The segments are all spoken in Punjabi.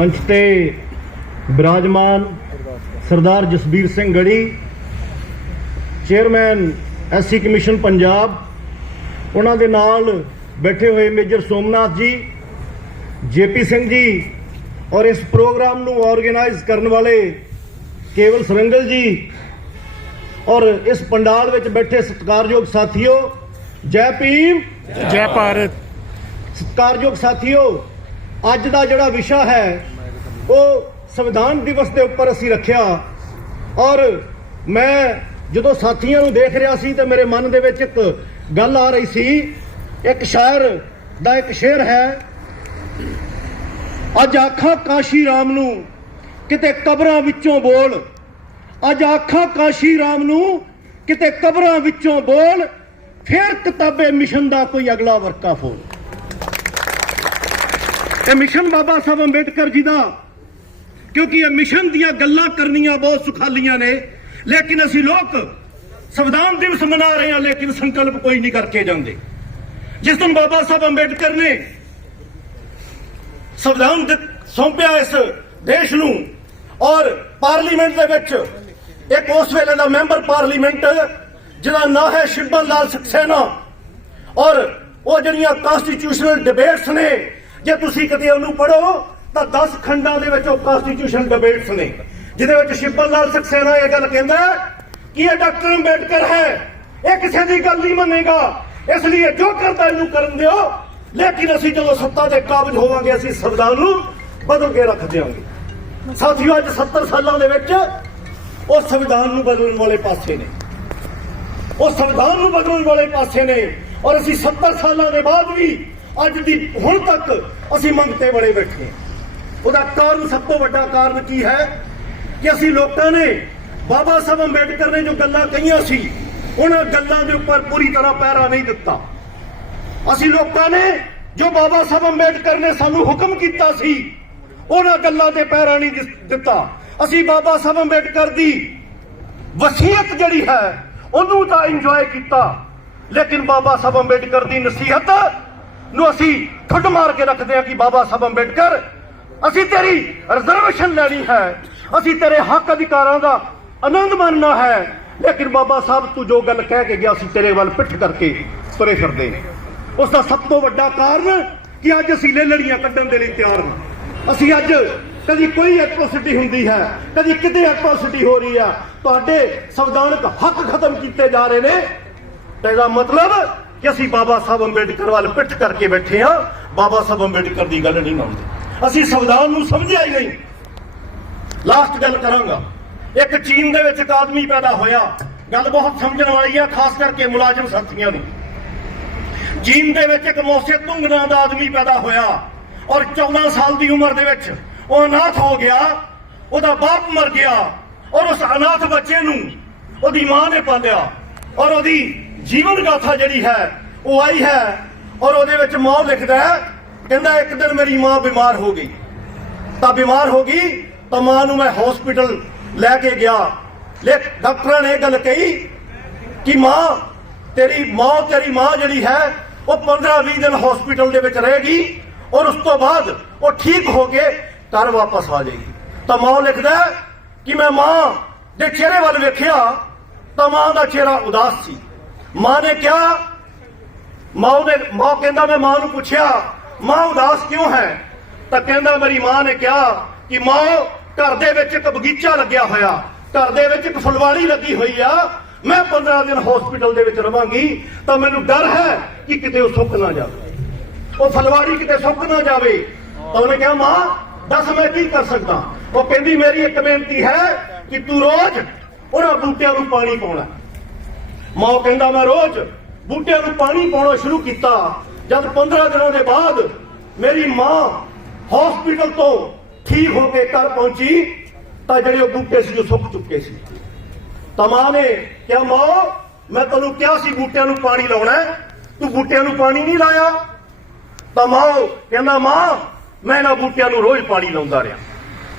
ਮੰਚ ਤੇ ਬਿਰਾਜਮਾਨ ਸਰਦਾਰ ਜਸਬੀਰ ਸਿੰਘ ਗੜੀ ਚੇਅਰਮੈਨ ਐਸਸੀ ਕਮਿਸ਼ਨ ਪੰਜਾਬ ਉਹਨਾਂ ਦੇ ਨਾਲ ਬੈਠੇ ਹੋਏ ਮੇਜਰ ਸੋਮਨਾਥ ਜੀ ਜੇਪੀ ਸਿੰਘ ਜੀ ਔਰ ਇਸ ਪ੍ਰੋਗਰਾਮ ਨੂੰ ਆਰਗੇਨਾਈਜ਼ ਕਰਨ ਵਾਲੇ ਕੇਵਲ ਸਰੰਗਲ ਜੀ ਔਰ ਇਸ ਪੰਡਾਲ ਵਿੱਚ ਬੈਠੇ ਸਤਿਕਾਰਯੋਗ ਸਾਥੀਓ ਜੈ ਭੀਮ! ਜੈ ਭਾਰਤ! ਸਤਿਕਾਰਯੋਗ ਸਾਥੀਓ ਅੱਜ ਦਾ ਜਿਹੜਾ ਵਿਸ਼ਾ ਹੈ, ਉਹ ਸੰਵਿਧਾਨ ਦਿਵਸ ਦੇ ਉੱਪਰ ਅਸੀਂ ਰੱਖਿਆ। ਔਰ ਮੈਂ ਜਦੋਂ ਸਾਥੀਆਂ ਨੂੰ ਦੇਖ ਰਿਹਾ ਸੀ ਤੇ ਮੇਰੇ ਮਨ ਦੇ ਵਿੱਚ ਇੱਕ ਗੱਲ ਆ ਰਹੀ ਸੀ, ਇੱਕ ਸ਼ਾਇਰ ਦਾ ਇੱਕ ਸ਼ੇਰ ਹੈ, ਅੱਜ ਆਖਾਂ ਕਾਸ਼ੀ ਰਾਮ ਨੂੰ ਕਿਤੇ ਕਬਰਾਂ ਵਿੱਚੋਂ ਬੋਲ। ਅੱਜ ਆਖਾਂ ਕਾਸ਼ੀ ਰਾਮ ਨੂੰ ਕਿਤੇ ਕਬਰਾਂ ਵਿੱਚੋਂ ਬੋਲ। ਫੇਰ ਕਿਤਾਬੇ ਮਿਸ਼ਨ ਦਾ ਕੋਈ ਅਗਲਾ ਵਰਕਾ ਫੋਲ। ਇਹ ਮਿਸ਼ਨ ਬਾਬਾ ਸਾਹਿਬ ਅੰਬੇਡਕਰ ਜੀ ਦਾ, ਕਿਉਂਕਿ ਇਹ ਮਿਸ਼ਨ ਦੀਆਂ ਗੱਲਾਂ ਕਰਨੀਆਂ ਬਹੁਤ ਸੁਖਾਲੀਆਂ ਨੇ, ਲੇਕਿਨ ਅਸੀਂ ਲੋਕ ਸੰਵਿਧਾਨ ਦਿਵਸ ਮਨਾ ਰਹੇ ਹਾਂ, ਲੇਕਿਨ ਸੰਕਲਪ ਕੋਈ ਨਹੀਂ ਕਰਕੇ ਜਾਂਦੇ। ਜਿਸ ਦਿਨ ਬਾਬਾ ਸਾਹਿਬ ਅੰਬੇਡਕਰ ਨੇ ਸੰਵਿਧਾਨ ਸੌਂਪਿਆ ਇਸ ਦੇਸ਼ ਨੂੰ, ਔਰ ਪਾਰਲੀਮੈਂਟ ਦੇ ਵਿੱਚ ਇੱਕ ਉਸ ਵੇਲੇ ਦਾ ਮੈਂਬਰ ਪਾਰਲੀਮੈਂਟ, ਜਿਹਦਾ ਨਾਂ ਹੈ ਸ਼ਿਵਬਲ ਲਾਲ ਸਕਸੇਨਾ ਔਰ ਉਹ ਜਿਹੜੀਆਂ ਕਨਸਟੀਟਿਊਸ਼ਨਲ ਡਿਬੇਟਸ ਨੇ ਜੇ ਤੁਸੀਂ ਕਦੇ ਉਹਨੂੰ ਪੜੋ ਤਾਂ 10 ਖੰਡਾਂ ਦੇ ਵਿੱਚ ਉਹ ਕਨਸਟੀਟਿਊਸ਼ਨਲ ਡਿਬੇਟਸ ਨੇ, ਜਿਹਦੇ ਵਿੱਚ ਸ਼ਿਵਬਲ ਲਾਲ ਸਕਸੇਨਾ ਇਹ ਗੱਲ ਕਹਿੰਦਾ ਕਿ ਇਹ ਡਾਕਟਰ ਅੰਬੇਡਕਰ ਹੈ, ਇਹ ਕਿਸੇ ਦੀ ਗੱਲ ਨਹੀਂ ਮੰਨੇਗਾ। ਇਸ ਲਈ ਜੋ ਕਰਦਾ ਇਹਨੂੰ ਕਰਨ ਦਿਓ। ਲੇਕਿਨ ਅਸੀਂ ਜਦੋਂ ਸੱਤਾ ਦੇ ਕਾਬਜ ਹੋਵਾਂਗੇ, ਅਸੀਂ ਸੰਵਿਧਾਨ ਨੂੰ ਬਦਲ ਕੇ ਰੱਖ ਦਿਆਂਗੇ। ਸਾਥੀਓ, ਅੱਜ 70 ਸਾਲਾਂ ਦੇ ਵਿੱਚ ਉਹ ਸੰਵਿਧਾਨ ਨੂੰ ਬਦਲਣ ਵਾਲੇ ਪਾਸੇ ਨੇ। ਉਹ ਸੰਵਿਧਾਨ ਨੂੰ ਬਦਲਣ ਵਾਲੇ ਪਾਸੇ ਨੇ। ਔਰ ਅਸੀਂ 70 ਸਾਲਾਂ ਦੇ ਬਾਅਦ ਵੀ ਅੱਜ ਦੀ ਹੁਣ ਤੱਕ ਅਸੀਂ ਮੰਗਤੇ ਬੜੇ ਬੈਠੇ ਹਾਂ। ਉਹਦਾ ਕਾਰਨ ਸਭ ਤੋਂ ਵੱਡਾ ਕਾਰਨ ਕੀ ਹੈ ਕਿ ਅਸੀਂ ਲੋਕਾਂ ਨੇ ਬਾਬਾ ਸਾਹਿਬ ਅੰਬੇਡਕਰ ਨੇ ਜੋ ਗੱਲਾਂ ਕਹੀਆਂ ਸੀ, ਉਹਨਾਂ ਗੱਲਾਂ ਦੇ ਉੱਪਰ ਪੂਰੀ ਤਰ੍ਹਾਂ ਪਹਿਰਾ ਨਹੀਂ ਦਿੱਤਾ। ਅਸੀਂ ਲੋਕਾਂ ਨੇ ਜੋ ਬਾਬਾ ਸਾਹਿਬ ਅੰਬੇਡਕਰ ਨੇ ਸਾਨੂੰ ਹੁਕਮ ਕੀਤਾ ਸੀ, ਉਹਨਾਂ ਗੱਲਾਂ ਤੇ ਪੈਰਾ ਨਹੀਂ ਦਿੱਤਾ। ਅਸੀਂ ਬਾਬਾ ਸਾਹਿਬ ਅੰਬੇਡਕਰ ਦੀ ਵਸੀਅਤ ਜਿਹੜੀ ਹੈ, ਉਹਨੂੰ ਤਾਂ ਇੰਜੋਏ ਕੀਤਾ। ਲੇਕਿਨ ਬਾਬਾ ਸਾਹਿਬ ਅੰਬੇਡਕਰ ਦੀ ਨਸੀਹਤ ਨੂੰ ਅਸੀਂ ਠੁੱਡ ਮਾਰ ਕੇ ਰੱਖਦੇ ਹਾਂ ਕਿ ਬਾਬਾ ਸਾਹਿਬ ਅੰਬੇਡਕਰ, ਅਸੀਂ ਤੇਰੀ ਰਿਜ਼ਰਵੇਸ਼ਨ ਲੈਣੀ ਹੈ। ਅਸੀਂ ਤੇਰੇ ਹੱਕ ਅਧਿਕਾਰਾਂ ਦਾ ਆਨੰਦ ਮਾਣਨਾ ਹੈ। ਲੇਕਿਨ ਬਾਬਾ ਸਾਹਿਬ, ਤੂੰ ਜੋ ਗੱਲ ਕਹਿ ਕੇ ਗਿਆ ਸੀ ਤੇਰੇ ਵੱਲ ਪਿੱਠ ਕਰਕੇ ਤੁਰੇ ਫਿਰਦੇ। ਉਸ ਦਾ ਸਭ ਤੋਂ ਵੱਡਾ ਕਾਰਨ ਕਿ ਅੱਜ ਅਸੀਂ ਲੜੀਆਂ ਕੱਢਣ ਦੇ ਲਈ ਤਿਆਰ ਹਾਂ। ਅਸੀਂ ਅੱਜ ਕਦੀ ਕੋਈ ਐਟਰੋਸਿਟੀ ਹੁੰਦੀ ਹੈ, ਕਦੀ ਕਿਤੇ ਐਟਰੋਸਿਟੀ ਹੋ ਰਹੀ ਆ ਤੁਹਾਡੇ ਸੰਵਿਧਾਨਕ ਹੱਕ ਖਤਮ ਕੀਤੇ ਜਾ ਰਹੇ ਨੇ। ਇਹਦਾ ਮਤਲਬ ਕਿ ਅਸੀਂ ਬਾਬਾ ਸਾਹਿਬ ਅੰਬੇਡਕਰ ਵੱਲ ਪਿੱਠ ਕਰਕੇ ਬੈਠੇ ਹਾਂ। ਬਾਬਾ ਸਾਹਿਬ ਅੰਬੇਡਕਰ ਦੀ ਗੱਲ ਨਹੀਂ ਮੰਨਦੇ। ਅਸੀਂ ਸੰਵਿਧਾਨ ਨੂੰ ਸਮਝਿਆ ਹੀ ਨਹੀਂ। ਲਾਸਟ ਗੱਲ ਕਰਾਂਗਾ। ਇੱਕ ਚੀਨ ਦੇ ਵਿੱਚ ਇੱਕ ਆਦਮੀ ਪੈਦਾ ਹੋਇਆ। ਗੱਲ ਬਹੁਤ ਸਮਝਣ ਵਾਲੀ ਆ ਖਾਸ ਕਰਕੇ ਮੁਲਾਜ਼ਮ ਸਾਥੀਆਂ ਨੂੰ। ਚੀਨ ਦੇ ਵਿੱਚ ਇੱਕ ਮੋਸੇ ਤੁੰਗ ਨਾਂ ਦਾ ਆਦਮੀ ਪੈਦਾ ਹੋਇਆ। ਔਰ 14 ਸਾਲ ਦੀ ਉਮਰ ਦੇ ਵਿੱਚ ਉਹ ਅਨਾਥ ਹੋ ਗਿਆ। ਉਹਦਾ ਬਾਪ ਮਰ ਗਿਆ। ਔਰ ਉਸ ਅਨਾਥ ਬੱਚੇ ਨੂੰ ਉਹਦੀ ਮਾਂ ਨੇ ਪਾਲਿਆ। ਔਰ ਉਹਦੀ ਜੀਵਨ ਗਾਥਾ ਜਿਹੜੀ ਹੈ, ਉਹ ਆਈ ਹੈ ਔਰ ਉਹਦੇ ਵਿੱਚ ਮਾਂ ਲਿਖਦਾ ਹੈ, ਕਹਿੰਦਾ ਇੱਕ ਦਿਨ ਮੇਰੀ ਮਾਂ ਬਿਮਾਰ ਹੋ ਗਈ। ਤਾਂ ਬਿਮਾਰ ਹੋ ਗਈ, ਤਾਂ ਮਾਂ ਨੂੰ ਮੈਂ ਹਸਪੀਟਲ ਲੈ ਕੇ ਗਿਆ। ਲੇਖ, ਡਾਕਟਰਾਂ ਨੇ ਇਹ ਗੱਲ ਕਹੀ ਕਿ ਮਾਂ, ਤੇਰੀ ਮਾਂ ਤੇਰੀ ਮਾਂ ਜਿਹੜੀ ਹੈ, ਉਹ 15-20 ਦਿਨ ਹਸਪੀਟਲ ਦੇ ਵਿੱਚ ਰਹੇਗੀ ਔਰ ਉਸ ਤੋਂ ਬਾਅਦ ਉਹ ਠੀਕ ਹੋ ਕੇ ਘਰ ਵਾਪਸ ਆ ਜਾਏਗੀ। ਤਾਂ ਮਾਂ ਲਿਖਦਾ ਕਿ ਮੈਂ ਮਾਂ ਦੇ ਚਿਹਰੇ ਵੱਲ ਵੇਖਿਆ, ਤਾਂ ਮਾਂ ਦਾ ਚਿਹਰਾ ਉਦਾਸ ਸੀ। ਮਾਂ ਨੇ ਕਿਹਾ, ਮਾਂ ਨੇ ਮਾਂ ਕਹਿੰਦਾ, ਮੈਂ ਮਾਂ ਨੂੰ ਪੁੱਛਿਆ, ਮਾਂ ਉਦਾਸ ਕਿਉਂ ਹੈ? ਤਾਂ ਕਹਿੰਦਾ, ਮੇਰੀ ਮਾਂ ਨੇ ਕਿਹਾ ਕਿ ਮਾਂ, ਘਰ ਦੇ ਵਿੱਚ ਇੱਕ ਬਗੀਚਾ ਲੱਗਿਆ ਹੋਇਆ, ਘਰ ਦੇ ਵਿੱਚ ਇੱਕ ਫੁਲਵਾੜੀ ਲੱਗੀ ਹੋਈ ਆ, ਮੈਂ 15 ਦਿਨ ਹਸਪੀਟਲ ਦੇ ਵਿੱਚ ਰਵਾਂਗੀ, ਤਾਂ ਮੈਨੂੰ ਡਰ ਹੈ ਕਿ ਕਿਤੇ ਉਹ ਸੁੱਕ ਨਾ ਜਾਵੇ। ਉਹ ਫਲਵਾੜੀ ਕਿਤੇ ਸੁੱਕ ਨਾ ਜਾਵੇ। ਤਾਂ ਉਹਨੇ ਕਿਹਾ, ਮਾਂ, ਦੱਸ ਮੈਂ ਕੀ ਕਰ ਸਕਦਾ? ਉਹ ਕਹਿੰਦੀ, ਮੇਰੀ ਇੱਕ ਬੇਨਤੀ ਹੈ ਕਿ ਤੂੰ ਰੋਜ਼ ਉਹਨਾਂ ਬੂਟਿਆਂ ਨੂੰ ਪਾਣੀ ਪਾਉਣਾ। ਮਾਂ ਕਹਿੰਦਾ ਮੈਂ ਰੋਜ਼ ਬੂਟਿਆਂ ਨੂੰ ਪਾਣੀ ਪਾਉਣਾ ਸ਼ੁਰੂ ਕੀਤਾ। ਜਦ 15 ਦਿਨਾਂ ਦੇ ਬਾਅਦ ਮੇਰੀ ਮਾਂ ਹਸਪੀਟਲ ਤੋਂ ਠੀਕ ਹੋ ਕੇ ਘਰ ਪਹੁੰਚੀ, ਤਾਂ ਜਿਹੜੇ ਉਹ ਬੂਟੇ ਸੀ ਉਹ ਸੁੱਕ ਚੁੱਕੇ ਸੀ। ਤਾਂ ਮਾਂ ਨੇ ਕਿਹਾ, ਮਾਂ, ਮੈਂ ਤੈਨੂੰ ਕਿਹਾ ਸੀ ਬੂਟਿਆਂ ਨੂੰ ਪਾਣੀ ਲਾਉਣਾ ਤੂੰ ਬੂਟਿਆਂ ਨੂੰ ਪਾਣੀ ਨਹੀਂ ਲਾਇਆ। ਤਾਂ ਮਾਂ ਕਹਿੰਦਾ, ਮਾਂ, ਮੈਂ ਇਹਨਾਂ ਬੂਟਿਆਂ ਨੂੰ ਰੋਜ਼ ਪਾਣੀ ਲਾਉਂਦਾ ਰਿਹਾ।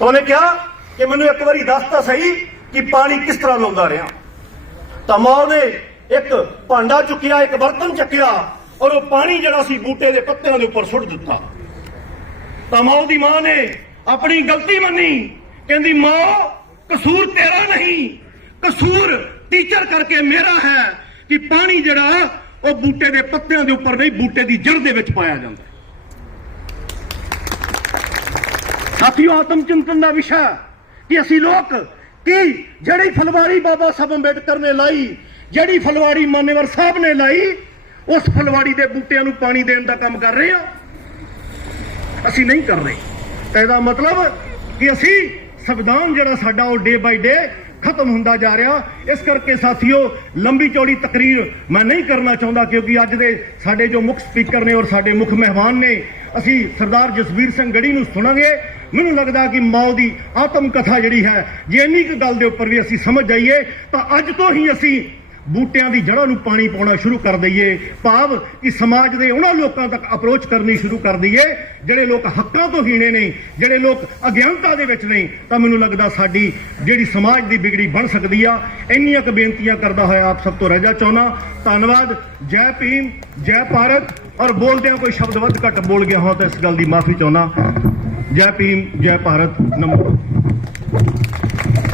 ਉਹਨੇ ਕਿਹਾ ਕਿ ਮੈਨੂੰ ਇੱਕ ਵਾਰੀ ਦੱਸ ਤਾਂ ਸਹੀ ਕਿ ਪਾਣੀ ਕਿਸ ਤਰ੍ਹਾਂ ਲਾਉਂਦਾ ਰਿਹਾ। ਤਾਂ ਮਾਂ ਨੇ ਇੱਕ ਭਾਂਡਾ ਚੁੱਕਿਆ, ਇੱਕ ਬਰਤਨ ਚੱਕਿਆ ਔਰ ਉਹ ਪਾਣੀ ਜਿਹੜਾ ਸੀ ਬੂਟੇ ਦੇ ਪੱਤਿਆਂ ਦੇ ਉੱਪਰ ਸੁੱਟ ਦਿੱਤਾ ਤਾਂ ਮਾਂ ਦੀ ਮਾਂ ਨੇ ਆਪਣੀ ਗਲਤੀ ਮੰਨੀ, ਕਹਿੰਦੀ, ਮਾਂ, ਕਸੂਰ ਤੇਰਾ ਨਹੀਂ ਕਸੂਰ ਟੀਚਰ ਕਰਕੇ ਮੇਰਾ ਹੈ ਕਿ ਪਾਣੀ ਜਿਹੜਾ ਉਹ ਬੂਟੇ ਦੇ ਪੱਤਿਆਂ ਦੇ ਉੱਪਰ ਨਹੀਂ, ਬੂਟੇ ਦੀ ਜੜ ਦੇ ਵਿੱਚ ਪਾਇਆ ਜਾਂਦਾ ਹੈ। ਸਾਥੀਓ, ਆਤਮ ਚਿੰਤਨ ਦਾ ਵਿਸ਼ਾ ਕਿ ਅਸੀਂ ਲੋਕ ਕੀ? ਜਿਹੜੀ ਫਲਵਾਰੀ ਬਾਬਾ ਸਾਹਿਬ ਅੰਬੇਡਕਰ ਨੇ ਲਾਈ, ਜਿਹੜੀ ਫਲਵਾਰੀ ਮਾਨੇਵਰ ਸਾਹਿਬ ਨੇ ਲਾਈ, ਉਸ ਫਲਵਾੜੀ ਦੇ ਬੂਟਿਆਂ ਨੂੰ ਪਾਣੀ ਦੇਣ ਦਾ ਕੰਮ ਕਰ ਰਹੇ ਹਾਂ। ਅਸੀਂ ਨਹੀਂ ਕਰ ਰਹੇ। ਇਹਦਾ ਮਤਲਬ ਕਿ ਅਸੀਂ ਸੰਵਿਧਾਨ ਜਿਹੜਾ ਸਾਡਾ ਉਹ ਡੇ ਬਾਈ ਡੇ ਖਤਮ ਹੁੰਦਾ ਜਾ ਰਿਹਾ। ਇਸ ਕਰਕੇ ਸਾਥੀਓ, ਲੰਬੀ ਚੌੜੀ ਤਕਰੀਰ ਮੈਂ ਨਹੀਂ ਕਰਨਾ ਚਾਹੁੰਦਾ ਕਿਉਂਕਿ ਅੱਜ ਦੇ ਸਾਡੇ ਜੋ ਮੁੱਖ ਸਪੀਕਰ ਨੇ ਔਰ ਸਾਡੇ ਮੁੱਖ ਮਹਿਮਾਨ ਨੇ, ਅਸੀਂ ਸਰਦਾਰ ਜਸਵੀਰ ਸਿੰਘ ਗੜੀ ਨੂੰ ਸੁਣਾਂਗੇ। ਮੈਨੂੰ ਲੱਗਦਾ ਕਿ ਮਾਓ ਦੀ ਆਤਮ ਕਥਾ ਜਿਹੜੀ ਹੈ, ਜੇ ਇੰਨੀ ਕੁ ਗੱਲ ਦੇ ਉੱਪਰ ਵੀ ਅਸੀਂ ਸਮਝ ਜਾਈਏ, ਤਾਂ ਅੱਜ ਤੋਂ ਹੀ ਅਸੀਂ ਬੂਟਿਆਂ ਦੀ ਜੜ੍ਹਾਂ ਨੂੰ ਪਾਣੀ ਪਾਉਣਾ ਸ਼ੁਰੂ ਕਰ ਦਈਏ। ਭਾਵ ਕਿ ਸਮਾਜ ਦੇ ਉਹਨਾਂ ਲੋਕਾਂ ਤੱਕ ਅਪਰੋਚ ਕਰਨੀ ਸ਼ੁਰੂ ਕਰ ਦਈਏ, ਜਿਹੜੇ ਲੋਕ ਹੱਕਾਂ ਤੋਂ ਹੀਣੇ ਨੇ, ਜਿਹੜੇ ਲੋਕ ਅਗਿਆਨਤਾ ਦੇ ਵਿੱਚ ਨੇ, ਤਾਂ ਮੈਨੂੰ ਲੱਗਦਾ ਸਾਡੀ ਜਿਹੜੀ ਸਮਾਜ ਦੀ ਬਿਗੜੀ ਬਣ ਸਕਦੀ ਆ। ਇੰਨੀਆਂ ਕੁ ਬੇਨਤੀਆਂ ਕਰਦਾ ਹੋਇਆ ਆਪ ਸਭ ਤੋਂ ਰਜਾ ਚਾਹੁੰਦਾ ਧੰਨਵਾਦ, ਜੈ ਭੀਮ, ਜੈ ਭਾਰਤ। ਔਰ ਬੋਲਦਿਆਂ ਕੋਈ ਸ਼ਬਦ ਵੱਧ ਘੱਟ ਬੋਲ ਗਿਆ ਹਾਂ ਤਾਂ ਇਸ ਗੱਲ ਦੀ ਮਾਫੀ ਚਾਹੁੰਦਾ। ਜੈ ਭੀਮ ਜੈ ਭਾਰਤ ਨਮੋ।